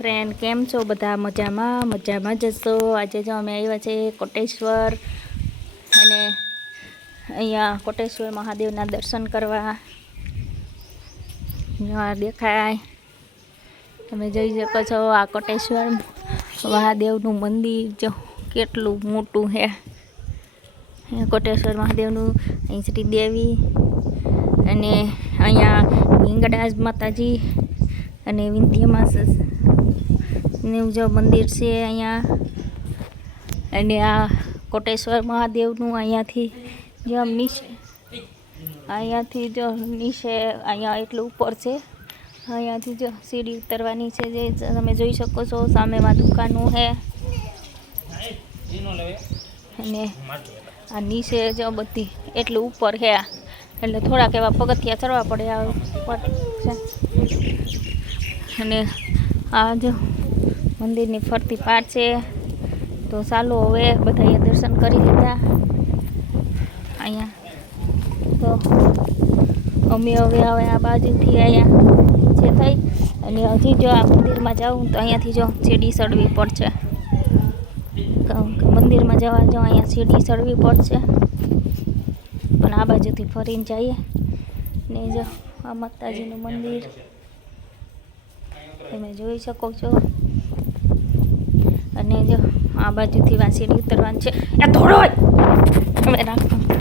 Friend કેમ છો બધા? મજામાં જશો? આજે જો અમે આવ્યા છે કોટેશ્વર અને અહીંયા કોટેશ્વર મહાદેવના દર્શન કરવા. આ દેખાય, તમે જોઈ શકો છો આ કોટેશ્વર મહાદેવનું મંદિર જો કેટલું મોટું છે. કોટેશ્વર મહાદેવનું અહીં શ્રી દેવી અને અહીંયા હિંગળાજ માતાજી અને વિંધ્યમાં નું જો મંદિર છે અહીંયા. અને આ કોટેશ્વર મહાદેવનું અહીંયાથી જો નીચે અહીંયાથી જો નીચે અહીંયા એટલું ઉપર છે. અહીંયાથી જો સીડી ઉતરવાની છે જે તમે જોઈ શકો છો. સામેમાં દુકાનો છે અને આ નીચે જો બધી એટલું ઉપર છે એટલે થોડાક એવા પગથિયા ચડવા પડે આ ઉપર છે. અને આ જો મંદિરની ફરતી પાટ છે. તો ચાલો હવે બધાએ દર્શન કરી લીધા અહીંયા. તો અમે હવે આ બાજુથી અહીંયા નીચે થઈ અને હજી જો આ મંદિરમાં જાઉં તો અહીંયાથી જો સીડી ચડવી પડશે. મંદિરમાં જવા જો અહીંયા સીડી ચડવી પડશે પણ આ બાજુથી ફરીને જઈએ ને જો આ માતાજીનું મંદિર તમે જોઈ શકો છો. અને જો આ બાજુથી સીડી ઉતરવાની છે. એ થોડો હવે રાખો.